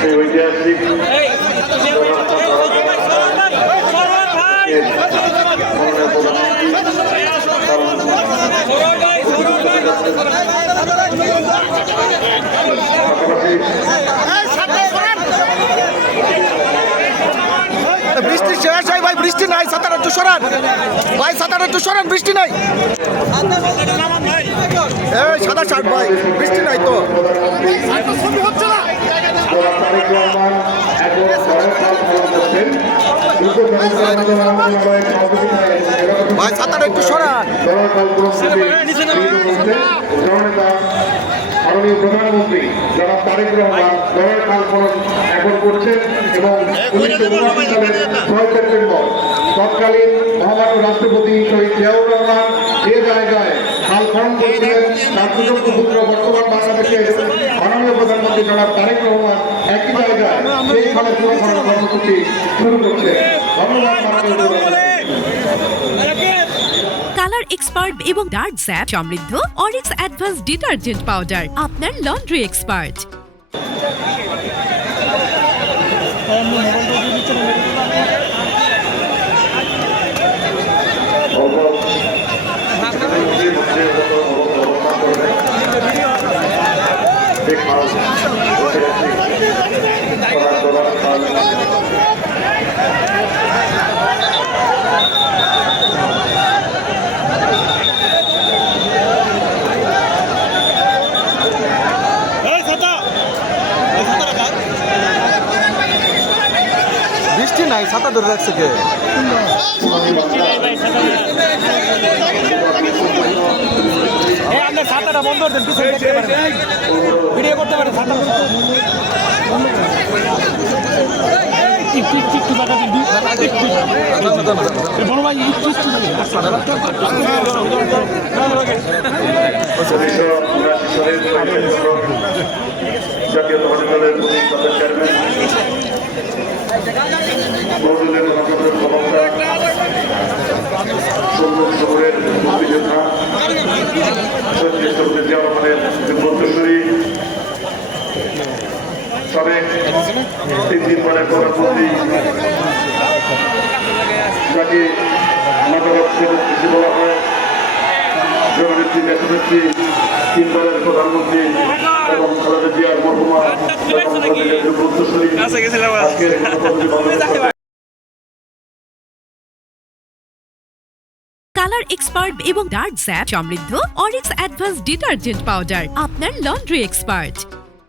সেই ঐতিহাসিক বৃষ্টি শেষ হয় ভাই, বৃষ্টি নাই, সাঁতার একটু সরান ভাই, সাঁতার একটু সরান, বৃষ্টি নাই। এই সাদা শার্ট ভাই, বৃষ্টি নাই তো। ভাই সাঁতার একটু সরান। মাননীয় প্রধানমন্ত্রী জনাব তারেক রহমান দলের কালকলম এখন করছেন এবং 1979 সালের 6 সেপ্টেম্বর তৎকালীন মহামান্য রাষ্ট্রপতি শহীদ জিয়াউর রহমান যে জায়গায় খাল খনন করেছিলেন তার সুযোগ্য পুত্র বর্তমান বাংলাদেশের মাননীয় প্রধানমন্ত্রী জনাব তারেক রহমান একই জায়গায় সেই খালের পুনঃখনন কর্মসূচি শুরু করছে। ধন্যবাদ মাননীয় প্রধানমন্ত্রী। কালার এক্সপার্ট এবং ডার্ক স্যাপ সমৃদ্ধ অরিক্স অ্যাডভান্স ডিটারজেন্ট পাউডার আপনার লন্ড্রি এক্সপার্ট। বৃষ্টি নাই, ছাতা ধরে রাখছে কে? আপনার ছাতাটা বন্ধ করতেন, পিছনে দেখতে পারেন, ভিডিও করতে পারেন। ছাতা বড় ভাই জাতীয় দলের চেয়ারম্যান মৌলুদের ক্ষমতা শহরের মুক্তিযোদ্ধা জিয়াউর বন্ধুশ্বরী সাবেক 3 দিন পরে প্রধানমন্ত্রী যাকে মাদক বলা হয় জননেত্রী দেশনেত্রী 3 দলের প্রধানমন্ত্রী এবং খালেদা জিয়ার মর্মমা বন্ধুশ্বরী আজকের কালার এক্সপার্ট এবং ডার্ক স্যাপ সমৃদ্ধ অরিক্স অ্যাডভান্স ডিটারজেন্ট পাউডার আপনার লন্ড্রি এক্সপার্ট।